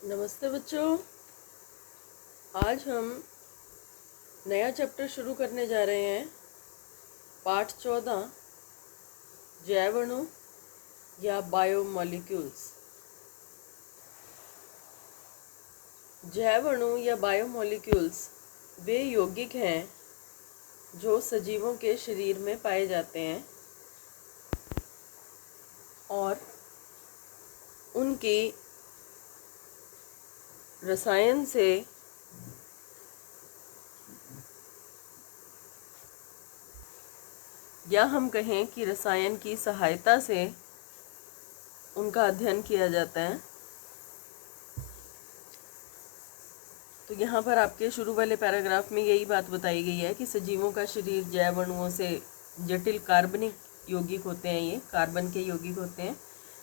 नमस्ते बच्चों। आज हम नया चैप्टर शुरू करने जा रहे हैं। पाठ 14, जैव अणु या बायोमोलिक्यूल्स। जैव अणु या बायोमोलिक्यूल्स वे यौगिक हैं जो सजीवों के शरीर में पाए जाते हैं और उनकी रसायन से या हम कहें कि रसायन की सहायता से उनका अध्ययन किया जाता है। तो यहाँ पर आपके शुरू वाले पैराग्राफ में यही बात बताई गई है कि सजीवों का शरीर जैव अणुओं से जटिल कार्बनिक यौगिक होते हैं, ये कार्बन के यौगिक होते हैं,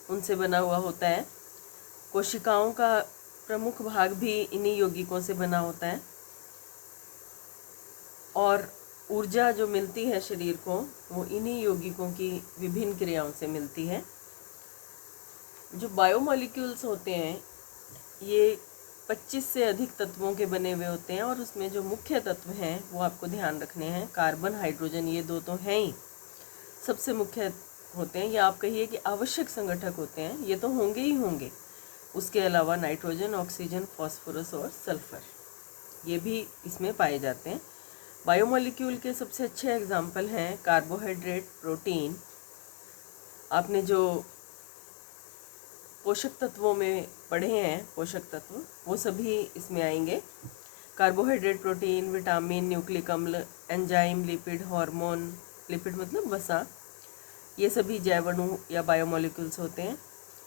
उनसे बना हुआ होता है। कोशिकाओं का प्रमुख भाग भी इन्हीं यौगिकों से बना होता है और ऊर्जा जो मिलती है शरीर को वो इन्हीं यौगिकों की विभिन्न क्रियाओं से मिलती है। जो बायोमोलिक्यूल्स होते हैं ये 25 से अधिक तत्वों के बने हुए होते हैं और उसमें जो मुख्य तत्व हैं वो आपको ध्यान रखने हैं। कार्बन, हाइड्रोजन, ये दो तो हैं ही, सबसे मुख्य होते हैं। या आप कहिए कि आवश्यक संगठक होते हैं, ये तो होंगे ही होंगे। उसके अलावा नाइट्रोजन, ऑक्सीजन, फास्फोरस और सल्फर ये भी इसमें पाए जाते हैं। बायोमोलिक्यूल के सबसे अच्छे एग्जाम्पल हैं कार्बोहाइड्रेट, प्रोटीन। आपने जो पोषक तत्वों में पढ़े हैं, पोषक तत्व, वो सभी इसमें आएंगे। कार्बोहाइड्रेट, प्रोटीन, विटामिन, न्यूक्लिक अम्ल, एंजाइम, लिपिड, हार्मोन, लिपिड मतलब वसा, ये सभी जैव अणु या बायोमोलिक्यूल्स होते हैं।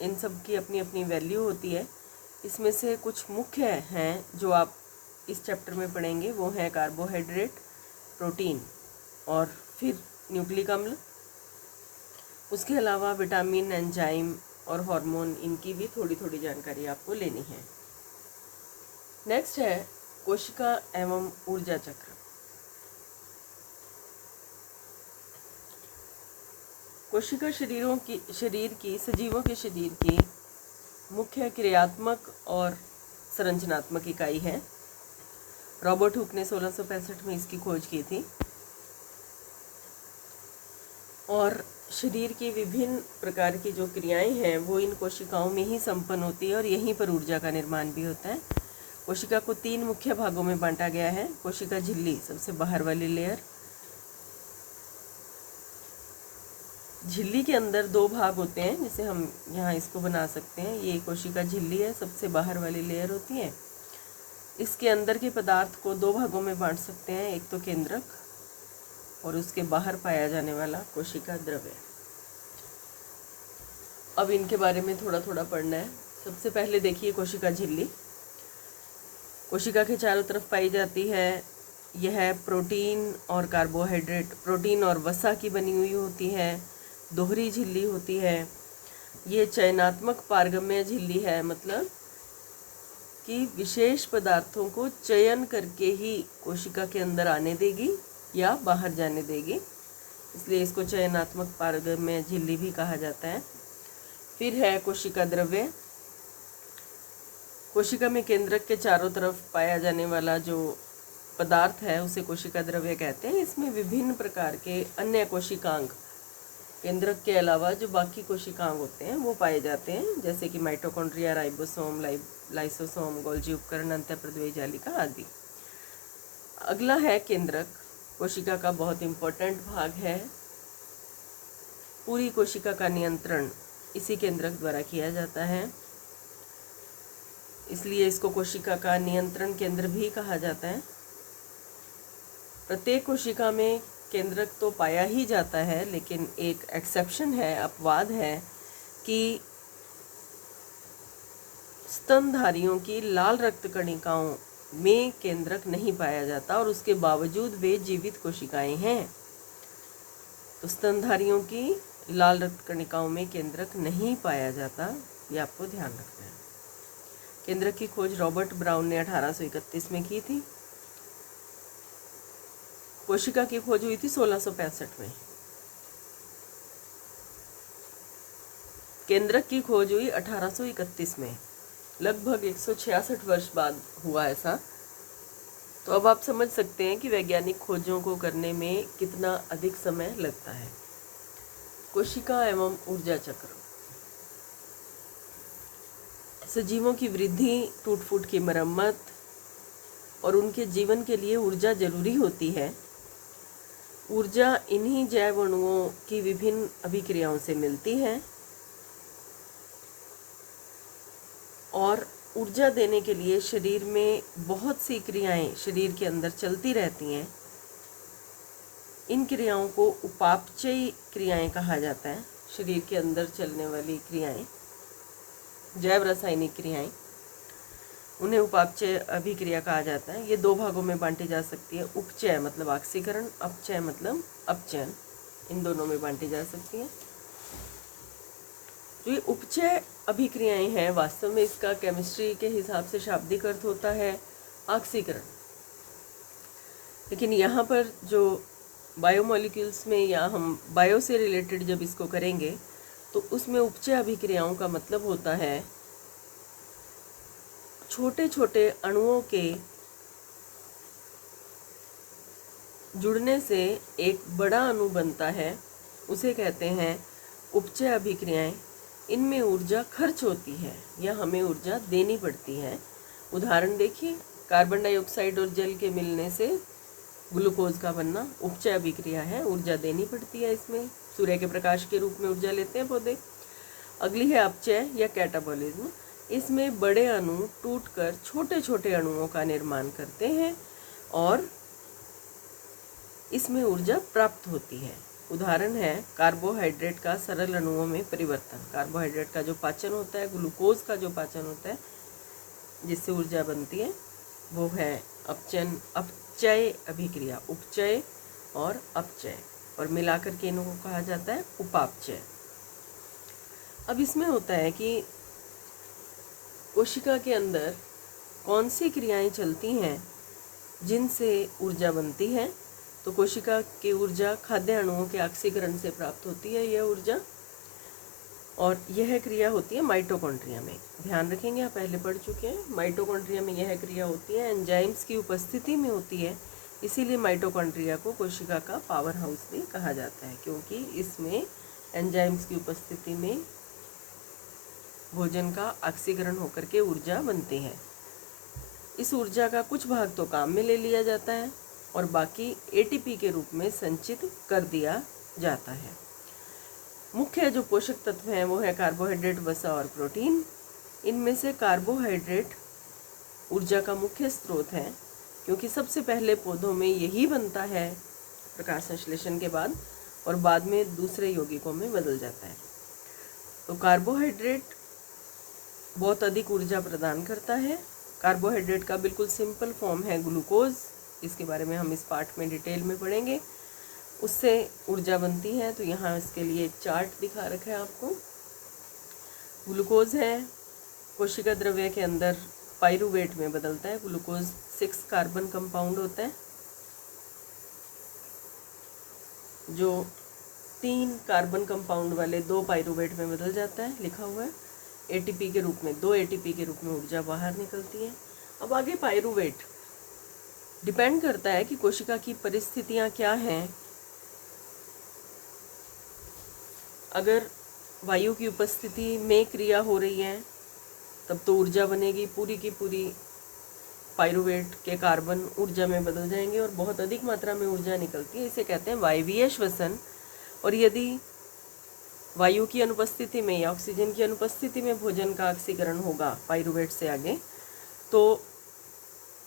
इन सब की अपनी अपनी वैल्यू होती है। इसमें से कुछ मुख्य हैं जो आप इस चैप्टर में पढ़ेंगे, वो हैं कार्बोहाइड्रेट, प्रोटीन और फिर न्यूक्लिक अम्ल। उसके अलावा विटामिन, एंजाइम और हार्मोन, इनकी भी थोड़ी थोड़ी जानकारी आपको लेनी है। नेक्स्ट है कोशिका एवं ऊर्जा चक्र। कोशिका शरीर की सजीवों के शरीर की मुख्य क्रियात्मक और संरचनात्मक इकाई है। रॉबर्ट हुक ने 1665 में इसकी खोज की थी और शरीर की विभिन्न प्रकार की जो क्रियाएं हैं वो इन कोशिकाओं में ही संपन्न होती है और यहीं पर ऊर्जा का निर्माण भी होता है। कोशिका को 3 मुख्य भागों में बांटा गया है। कोशिका झिल्ली, सबसे बाहर वाली लेयर। झिल्ली के अंदर 2 भाग होते हैं, जिसे हम यहाँ इसको बना सकते हैं। ये कोशिका झिल्ली है, सबसे बाहर वाली लेयर होती है। इसके अंदर के पदार्थ को 2 भागों में बांट सकते हैं, एक तो केंद्रक और उसके बाहर पाया जाने वाला कोशिका द्रव्य। अब इनके बारे में थोड़ा थोड़ा पढ़ना है। सबसे पहले देखिए कोशिका झिल्ली। कोशिका के चारों तरफ पाई जाती है। यह प्रोटीन और कार्बोहाइड्रेट, प्रोटीन और वसा की बनी हुई होती है। दोहरी झिल्ली होती है। ये चयनात्मक पारगम्य झिल्ली है, मतलब कि विशेष पदार्थों को चयन करके ही कोशिका के अंदर आने देगी या बाहर जाने देगी, इसलिए इसको चयनात्मक पारगम्य झिल्ली भी कहा जाता है। फिर है कोशिका द्रव्य। कोशिका में केंद्रक के चारों तरफ पाया जाने वाला जो पदार्थ है उसे कोशिका द्रव्य कहते हैं। इसमें विभिन्न प्रकार के अन्य कोशिकांग, केंद्रक के अलावा जो बाकी कोशिकांग होते हैं वो पाए जाते हैं, जैसे कि माइटोकॉन्ड्रिया, राइबोसोम, लाइसोसोम, गोल्जी उपकरण, अंतःप्रद्रव्य जालिका आदि। अगला है केंद्रक। कोशिका का बहुत इम्पोर्टेंट भाग है। पूरी कोशिका का नियंत्रण इसी केंद्रक द्वारा किया जाता है, इसलिए इसको कोशिका का नियंत्रण केंद्र भी कहा जाता है। प्रत्येक कोशिका में केंद्रक तो पाया ही जाता है, लेकिन एक एक्सेप्शन है, अपवाद है कि स्तनधारियों की लाल रक्त कणिकाओं में केंद्रक नहीं पाया जाता और उसके बावजूद वे जीवित कोशिकाएं हैं। तो स्तनधारियों की लाल रक्त कणिकाओं में केंद्रक नहीं पाया जाता, ये आपको ध्यान रखना है। केंद्रक की खोज रॉबर्ट ब्राउन ने 1831 में की थी। कोशिका की खोज हुई थी 1665 में। केंद्रक की खोज हुई 1831 में लगभग 166 वर्ष बाद हुआ ऐसा। तो अब आप समझ सकते हैं कि वैज्ञानिक खोजों को करने में कितना अधिक समय लगता है। कोशिका एवं ऊर्जा चक्र। सजीवों की वृद्धि, टूट फूट की मरम्मत और उनके जीवन के लिए ऊर्जा जरूरी होती है। ऊर्जा इन्हीं जैव अणुओं की विभिन्न अभिक्रियाओं से मिलती है और ऊर्जा देने के लिए शरीर में बहुत सी क्रियाएं शरीर के अंदर चलती रहती हैं। इन क्रियाओं को उपापचयी क्रियाएं कहा जाता है। शरीर के अंदर चलने वाली क्रियाएं, जैव रासायनिक क्रियाएं, उन्हें उपापचय अभिक्रिया कहा जाता है। ये दो भागों में बांटी जा सकती है। उपचय मतलब ऑक्सीकरण, अपचय मतलब अपचयन, इन दोनों में बांटी जा सकती है। जो ये उपचय अभिक्रियाएं हैं, वास्तव में इसका केमिस्ट्री के हिसाब से शाब्दिक अर्थ होता है ऑक्सीकरण। लेकिन यहाँ पर जो बायोमोलिक्यूल्स में या हम बायो से रिलेटेड जब इसको करेंगे तो उसमें उपचय अभिक्रियाओं का मतलब होता है छोटे छोटे अणुओं के जुड़ने से एक बड़ा अणु बनता है, उसे कहते हैं उपचय अभिक्रियाएं। इनमें ऊर्जा खर्च होती है या हमें ऊर्जा देनी पड़ती है। उदाहरण देखिए, कार्बन डाइऑक्साइड और जल के मिलने से ग्लूकोज का बनना उपचय अभिक्रिया है, ऊर्जा देनी पड़ती है। इसमें सूर्य के प्रकाश के रूप में ऊर्जा लेते हैं पौधे। अगली है अपचय या कैटाबॉलिज्म। इसमें बड़े अणु टूटकर छोटे छोटे अणुओं का निर्माण करते हैं और इसमें ऊर्जा प्राप्त होती है। उदाहरण है कार्बोहाइड्रेट का सरल अणुओं में परिवर्तन। कार्बोहाइड्रेट का जो पाचन होता है, ग्लूकोज का जो पाचन होता है जिससे ऊर्जा बनती है, वो है अपचय अभिक्रिया। उपचय और अपचय और मिलाकर के इनको कहा जाता है उपापचय। अब इसमें होता है कि कोशिका के अंदर कौन सी क्रियाएं चलती हैं जिनसे ऊर्जा बनती है। तो कोशिका की ऊर्जा खाद्य अणुओं के ऑक्सीकरण से प्राप्त होती है, यह ऊर्जा, और यह क्रिया होती है माइटोकॉन्ड्रिया में। ध्यान रखेंगे, आप पहले पढ़ चुके हैं। माइटोकॉन्ड्रिया में यह क्रिया होती है, एंजाइम्स की उपस्थिति में होती है। इसीलिए माइटोकॉन्ड्रिया को कोशिका का पावर हाउस भी कहा जाता है, क्योंकि इसमें एंजाइम्स की उपस्थिति में भोजन का ऑक्सीकरण होकर के ऊर्जा बनती है। इस ऊर्जा का कुछ भाग तो काम में ले लिया जाता है और बाकी एटीपी के रूप में संचित कर दिया जाता है। मुख्य जो पोषक तत्व हैं वो है कार्बोहाइड्रेट, वसा और प्रोटीन। इनमें से कार्बोहाइड्रेट ऊर्जा का मुख्य स्रोत है, क्योंकि सबसे पहले पौधों में यही बनता है प्रकाश संश्लेषण के बाद और बाद में दूसरे यौगिकों में बदल जाता है। तो कार्बोहाइड्रेट बहुत अधिक ऊर्जा प्रदान करता है। कार्बोहाइड्रेट का बिल्कुल सिंपल फॉर्म है ग्लूकोज, इसके बारे में हम इस पार्ट में डिटेल में पढ़ेंगे। उससे ऊर्जा बनती है। तो यहाँ इसके लिए एक चार्ट दिखा रखा है आपको। ग्लूकोज है, कोशिका द्रव्य के अंदर पाइरूवेट में बदलता है। ग्लूकोज 6 कार्बन कंपाउंड होता है जो 3 कार्बन कंपाउंड वाले 2 पाइरूवेट में बदल जाता है, लिखा हुआ है। एटीपी के रूप में 2 एटीपी के रूप में ऊर्जा बाहर निकलती है। अब आगे पाइरूवेट डिपेंड करता है कि कोशिका की परिस्थितियां क्या हैं। अगर वायु की उपस्थिति में क्रिया हो रही है तब तो ऊर्जा बनेगी, पूरी की पूरी पाइरूवेट के कार्बन ऊर्जा में बदल जाएंगे और बहुत अधिक मात्रा में ऊर्जा निकलती है। इसे कहते हैं वायवीय श्वसन। और यदि वायु की अनुपस्थिति में या ऑक्सीजन की अनुपस्थिति में भोजन का ऑक्सीकरण होगा पाइरूवेट से आगे, तो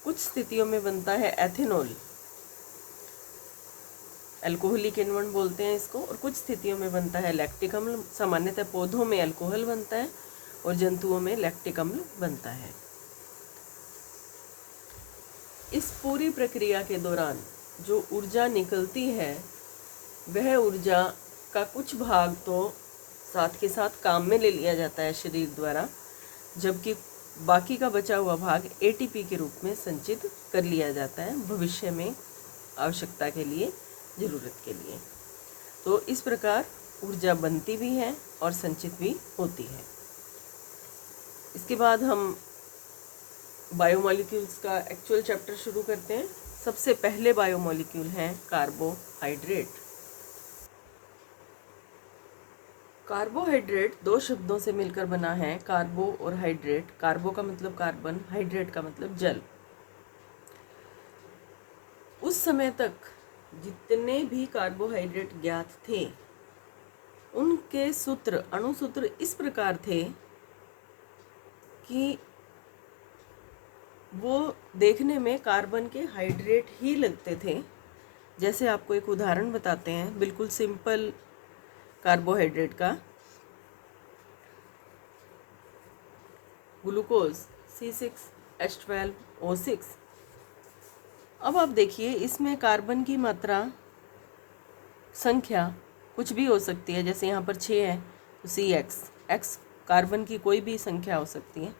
कुछ स्थितियों में बनता है एथेनॉल, अल्कोहलिक एनवन बोलते हैं इसको, और कुछ स्थितियों में बनता है लैक्टिक अम्ल। सामान्यतः पौधों में अल्कोहल बनता है और जंतुओं में लैक्टिक अम्ल बनता है। इस पूरी प्रक्रिया के दौरान जो ऊर्जा निकलती है वह ऊर्जा का कुछ भाग तो साथ के साथ काम में ले लिया जाता है शरीर द्वारा, जबकि बाकी का बचा हुआ भाग एटीपी के रूप में संचित कर लिया जाता है भविष्य में आवश्यकता के लिए, ज़रूरत के लिए। तो इस प्रकार ऊर्जा बनती भी है और संचित भी होती है। इसके बाद हम बायोमोलिक्यूल्स का एक्चुअल चैप्टर शुरू करते हैं। सबसे पहले बायोमोलिक्यूल हैं कार्बोहाइड्रेट। कार्बोहाइड्रेट दो शब्दों से मिलकर बना है, कार्बो और हाइड्रेट। कार्बो का मतलब कार्बन, हाइड्रेट का मतलब जल। उस समय तक जितने भी कार्बोहाइड्रेट ज्ञात थे उनके सूत्र, अणुसूत्र इस प्रकार थे कि वो देखने में कार्बन के हाइड्रेट ही लगते थे। जैसे आपको एक उदाहरण बताते हैं, बिल्कुल सिंपल कार्बोहाइड्रेट का। Glucose C6H12O6। अब आप देखिए, इसमें कार्बन की मात्रा, संख्या कुछ भी हो सकती है। जैसे यहाँ पर 6 है तो CX कार्बन की कोई भी संख्या हो सकती है।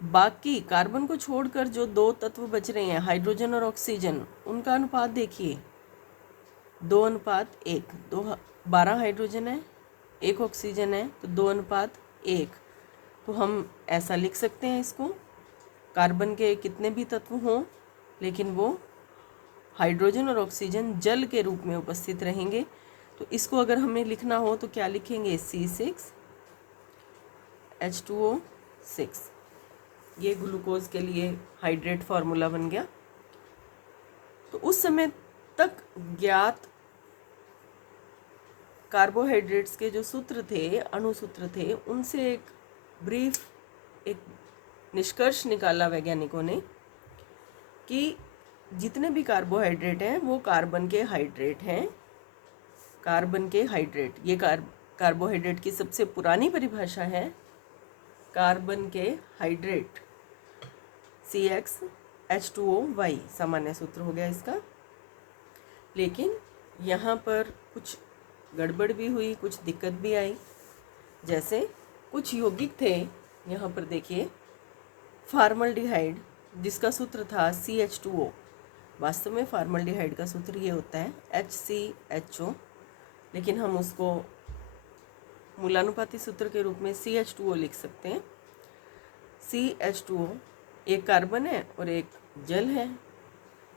बाकी कार्बन को छोड़कर जो दो तत्व बच रहे हैं, हाइड्रोजन और ऑक्सीजन, उनका अनुपात देखिए 2:1। 12 हाइड्रोजन है, 1 ऑक्सीजन है, तो 2:1। तो हम ऐसा लिख सकते हैं इसको, कार्बन के कितने भी तत्व हों लेकिन वो हाइड्रोजन और ऑक्सीजन जल के रूप में उपस्थित रहेंगे। तो इसको अगर हमें लिखना हो तो क्या लिखेंगे, C6H2O6। ये ग्लूकोज के लिए हाइड्रेट फार्मूला बन गया। तो उस समय तक ज्ञात कार्बोहाइड्रेट्स के जो सूत्र थे, अणुसूत्र थे, उनसे एक निष्कर्ष निकाला वैज्ञानिकों ने कि जितने भी कार्बोहाइड्रेट हैं वो कार्बन के हाइड्रेट हैं। कार्बन के हाइड्रेट, ये कार्बोहाइड्रेट की सबसे पुरानी परिभाषा है, कार्बन के हाइड्रेट। CXH2OY सामान्य सूत्र हो गया इसका। लेकिन यहाँ पर कुछ गड़बड़ भी हुई, कुछ दिक्कत भी आई। जैसे कुछ यौगिक थे, यहाँ पर देखिए, फार्मल्डिहाइड जिसका सूत्र था CH2O। वास्तव में फार्मल्डिहाइड का सूत्र ये होता है HCHO, लेकिन हम उसको मूलानुपाती सूत्र के रूप में CH2O लिख सकते हैं। CH2O एक कार्बन है और एक जल है।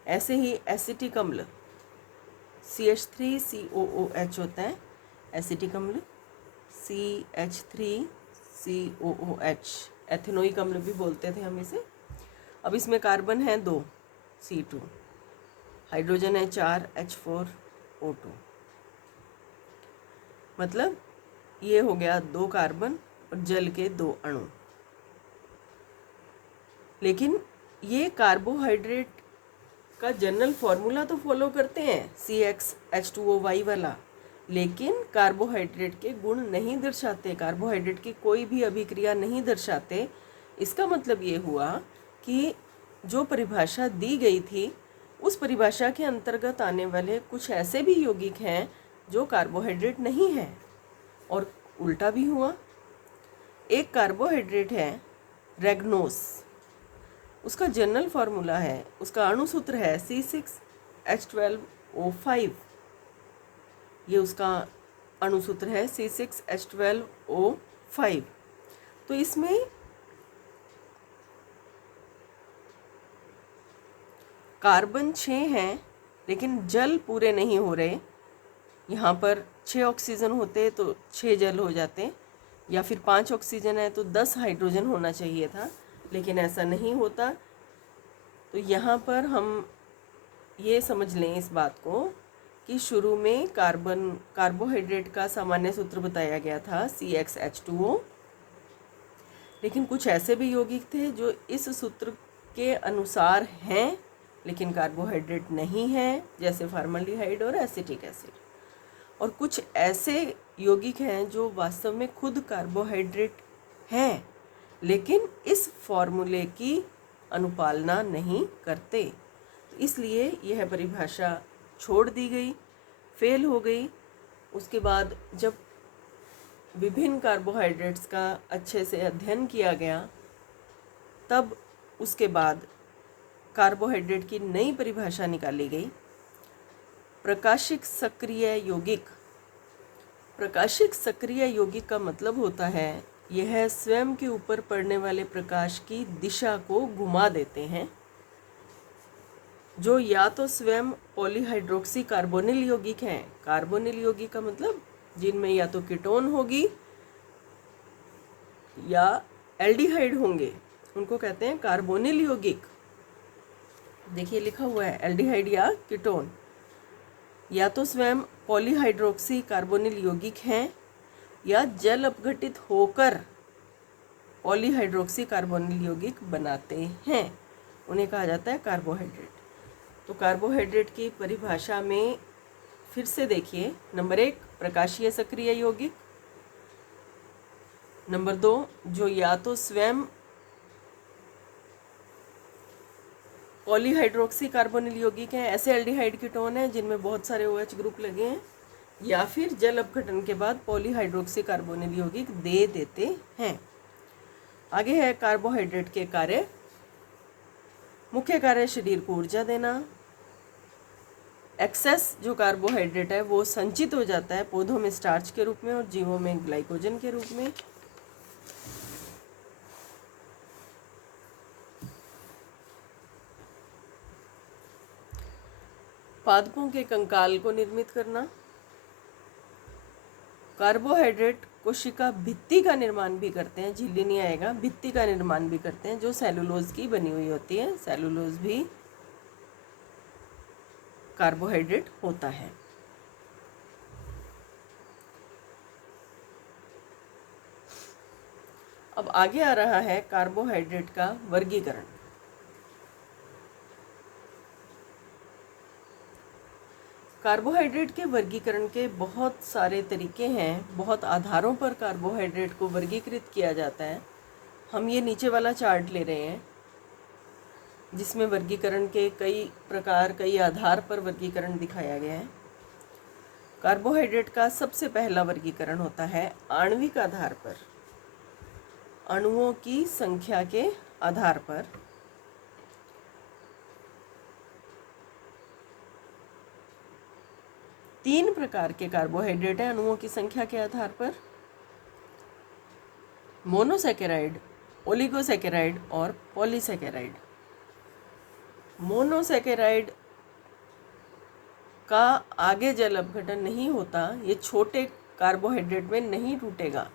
ऐसे ही एसिटिक अम्ल CH3COOH होता है, एसिटिक अम्ल CH3COOH, एथेनोइक अम्ल भी बोलते थे हम इसे। अब इसमें कार्बन है 2 C2, हाइड्रोजन है 4 H4O2। मतलब ये हो गया 2 कार्बन और जल के 2 अणु। लेकिन ये कार्बोहाइड्रेट का जनरल फॉर्मूला तो फॉलो करते हैं CXH2OY वाला, लेकिन कार्बोहाइड्रेट के गुण नहीं दर्शाते, कार्बोहाइड्रेट की कोई भी अभिक्रिया नहीं दर्शाते। इसका मतलब ये हुआ कि जो परिभाषा दी गई थी उस परिभाषा के अंतर्गत आने वाले कुछ ऐसे भी यौगिक हैं जो कार्बोहाइड्रेट नहीं है, और उल्टा भी हुआ। एक कार्बोहाइड्रेट है रेग्नोस, उसका जनरल फार्मूला है, उसका अणुसूत्र है C6H12O5। ये उसका अणुसूत्र है C6H12O5। तो इसमें कार्बन 6 हैं लेकिन जल पूरे नहीं हो रहे। यहाँ पर 6 ऑक्सीजन होते तो 6 जल हो जाते, या फिर 5 ऑक्सीजन है तो 10 हाइड्रोजन होना चाहिए था, लेकिन ऐसा नहीं होता। तो यहाँ पर हम ये समझ लें इस बात को कि शुरू में कार्बोहाइड्रेट का सामान्य सूत्र बताया गया था CXH2O, लेकिन कुछ ऐसे भी यौगिक थे जो इस सूत्र के अनुसार हैं लेकिन कार्बोहाइड्रेट नहीं है, जैसे फार्मल्डिहाइड और एसिटिक एसिड। और कुछ ऐसे यौगिक हैं जो वास्तव में खुद कार्बोहाइड्रेट हैं लेकिन इस फॉर्मूले की अनुपालना नहीं करते। इसलिए यह परिभाषा छोड़ दी गई, फेल हो गई। उसके बाद जब विभिन्न कार्बोहाइड्रेट्स का अच्छे से अध्ययन किया गया, तब उसके बाद कार्बोहाइड्रेट की नई परिभाषा निकाली गई, प्रकाशिक सक्रिय यौगिक। प्रकाशिक सक्रिय यौगिक का मतलब होता है यह स्वयं के ऊपर पड़ने वाले प्रकाश की दिशा को घुमा देते हैं, जो या तो स्वयं पॉलीहाइड्रोक्सी कार्बोनिल यौगिक हैं। कार्बोनिल यौगिक का मतलब जिनमें या तो कीटोन होगी या एल्डिहाइड होंगे, उनको कहते हैं कार्बोनिल यौगिक। देखिए लिखा हुआ है एल्डिहाइड या कीटोन। या तो स्वयं पॉलीहाइड्रोक्सी कार्बोनिल यौगिक हैं या जल अपघटित होकर पॉलीहाइड्रोक्सी कार्बोनिल यौगिक बनाते हैं, उन्हें कहा जाता है कार्बोहाइड्रेट। तो कार्बोहाइड्रेट की परिभाषा में फिर से देखिए, नंबर 1 प्रकाशीय सक्रिय यौगिक, नंबर 2 जो या तो स्वयं पॉलीहाइड्रोक्सी कार्बोनिल यौगिक हैं, ऐसे एल्डिहाइड कीटोन हैं जिनमें बहुत सारे OH ग्रुप लगे हैं, या फिर जल अपघटन के बाद पॉलीहाइड्रोक्सी कार्बोनिल यौगिक दे देते हैं। आगे है कार्बोहाइड्रेट के कार्य। मुख्य कार्य शरीर को ऊर्जा देना। एक्सेस जो कार्बोहाइड्रेट है वो संचित हो जाता है पौधों में स्टार्च के रूप में और जीवों में ग्लाइकोजन के रूप में। पादपों के कंकाल को निर्मित करना। कार्बोहाइड्रेट कोशिका भित्ति का निर्माण भी करते हैं, झिल्ली नहीं आएगा, भित्ति का निर्माण भी करते हैं जो सेलुलोज की बनी हुई होती है। सेलुलोज भी कार्बोहाइड्रेट होता है। अब आगे आ रहा है कार्बोहाइड्रेट का वर्गीकरण। कार्बोहाइड्रेट के वर्गीकरण के बहुत सारे तरीके हैं, बहुत आधारों पर कार्बोहाइड्रेट को वर्गीकृत किया जाता है। हम ये नीचे वाला चार्ट ले रहे हैं जिसमें वर्गीकरण के कई प्रकार, कई आधार पर वर्गीकरण दिखाया गया है। कार्बोहाइड्रेट का सबसे पहला वर्गीकरण होता है आणविक आधार पर, अणुओं की संख्या के आधार पर। तीन प्रकार के कार्बोहाइड्रेट हैं अणुओं की संख्या के आधार पर: मोनोसैकेराइड, ओलिगोसैकेराइड और पॉलीसैकेराइड। मोनोसैकेराइड का आगे जल अपघटन नहीं होता, ये छोटे कार्बोहाइड्रेट में नहीं टूटेगा।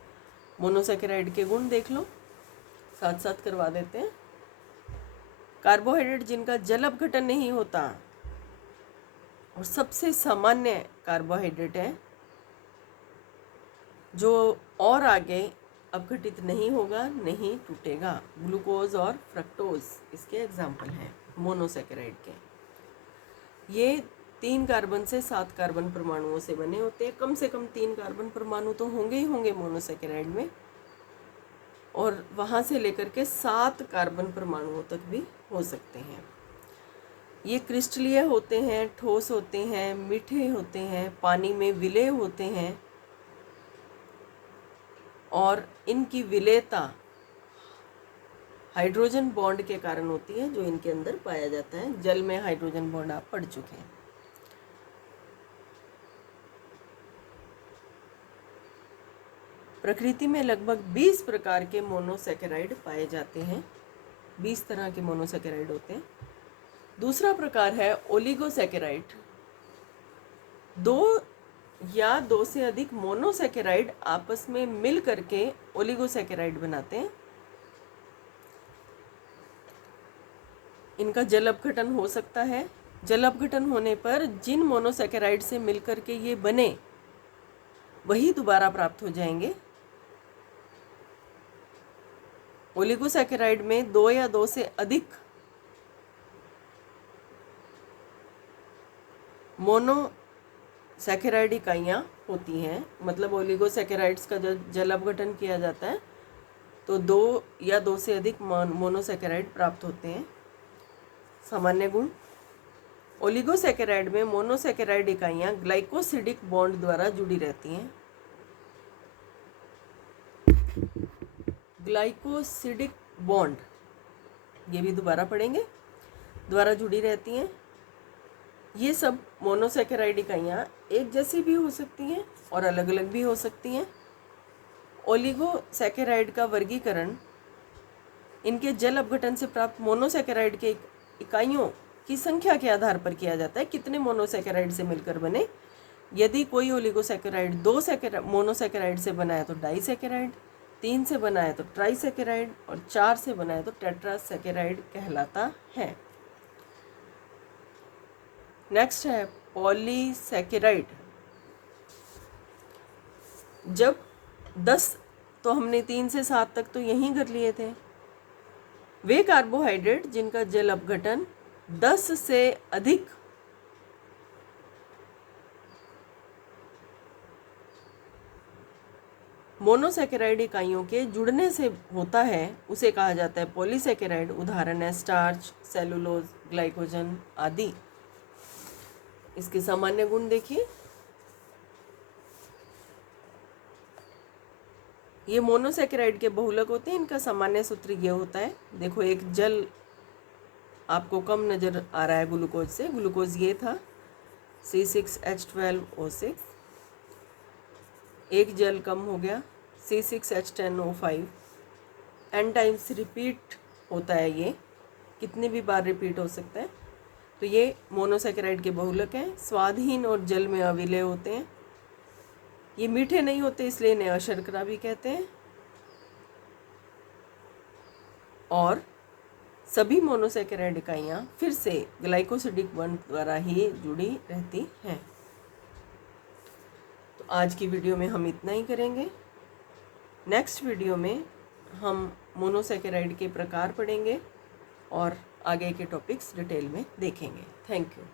मोनोसैकेराइड के गुण देख लो, साथ साथ करवा देते हैं। कार्बोहाइड्रेट जिनका जल अपघटन नहीं होता और सबसे सामान्य कार्बोहाइड्रेट है जो और आगे अपघटित नहीं होगा, नहीं टूटेगा। ग्लूकोज और फ्रक्टोज इसके एग्जाम्पल हैं मोनोसैकेराइड के। ये 3 कार्बन से 7 कार्बन परमाणुओं से बने होते हैं। कम से कम 3 कार्बन परमाणु तो होंगे ही होंगे मोनोसैकेराइड में, और वहाँ से लेकर के 7 कार्बन परमाणुओं तक भी हो सकते हैं। ये क्रिस्टलीय होते हैं, ठोस होते हैं, मीठे होते हैं, पानी में विलेय होते हैं, और इनकी विलेयता हाइड्रोजन बॉन्ड के कारण होती है जो इनके अंदर पाया जाता है। जल में हाइड्रोजन बॉन्ड आप पढ़ चुके हैं। प्रकृति में लगभग 20 प्रकार के मोनोसैकेराइड पाए जाते हैं। 20 तरह के मोनोसैकेराइड होते हैं। दूसरा प्रकार है ओलिगोसैकेराइड। 2 या 2 से अधिक मोनोसैकेराइड आपस में मिल करके ओलिगोसैकेराइड बनाते हैं। इनका जल अपघटन हो सकता है। जल अपघटन होने पर जिन मोनोसैकेराइड से मिलकर के ये बने वही दोबारा प्राप्त हो जाएंगे। ओलिगोसैकेराइड में 2 या 2 से अधिक मोनोसैकेराइड इकाइयाँ होती हैं। मतलब ओलिगोसैकेराइड्स का जब जल अपघटन किया जाता है तो 2 या 2 से अधिक मोनोसैकेराइड प्राप्त होते हैं। सामान्य गुण: ओलिगोसैकेराइड में मोनोसैकेराइड इकाइयाँ ग्लाइकोसिडिक बॉन्ड द्वारा जुड़ी रहती हैं। ग्लाइकोसिडिक बॉन्ड, ये भी दोबारा पढ़ेंगे, द्वारा जुड़ी रहती हैं। ये सब मोनोसैकेराइड इकाइयाँ एक जैसी भी हो सकती हैं और अलग अलग भी हो सकती हैं। ओलिगोसैकेराइड का वर्गीकरण इनके जल अपघटन से प्राप्त मोनोसैकेराइड के इकाइयों की संख्या के आधार पर किया जाता है, कितने मोनोसैकेराइड से मिलकर बने। यदि कोई ओलिगोसैकेराइड 2 मोनोसैकेराइड से बना है तो डाइसैकेराइड, 3 से बना है तो ट्राइसैकेराइड और 4 से बना है तो टेट्रासैकेराइड कहलाता है। नेक्स्ट है पॉलीसैकेराइड। जब 10 तो हमने 3 से 7 तक तो यहीं कर लिए थे। वे कार्बोहाइड्रेट जिनका जल अपघटन 10 से अधिक मोनोसैकेराइड इकाइयों के जुड़ने से होता है उसे कहा जाता है पॉलीसैकेराइड। उदाहरण है स्टार्च, सेलुलोज, ग्लाइकोजन आदि। इसके सामान्य गुण देखिए। ये मोनोसैकेराइड के बहुलक होते हैं। इनका सामान्य सूत्र ये होता है, देखो एक जल आपको कम नज़र आ रहा है ग्लूकोज से। ग्लूकोज ये था C6H12O6, एक जल कम हो गया C6H10O5। n टाइम्स रिपीट होता है, ये कितनी भी बार रिपीट हो सकता है। तो ये मोनोसैकेराइड के बहुलक हैं। स्वादहीन और जल में अविलेय होते हैं। ये मीठे नहीं होते इसलिए इन्हें अशर्करा भी कहते हैं। और सभी मोनोसैकेराइड इकाइयाँ फिर से ग्लाइकोसिडिक बॉन्ड द्वारा ही जुड़ी रहती हैं। तो आज की वीडियो में हम इतना ही करेंगे। नेक्स्ट वीडियो में हम मोनोसैकेराइड के प्रकार पढ़ेंगे और आगे के टॉपिक्स डिटेल में देखेंगे। Thank you.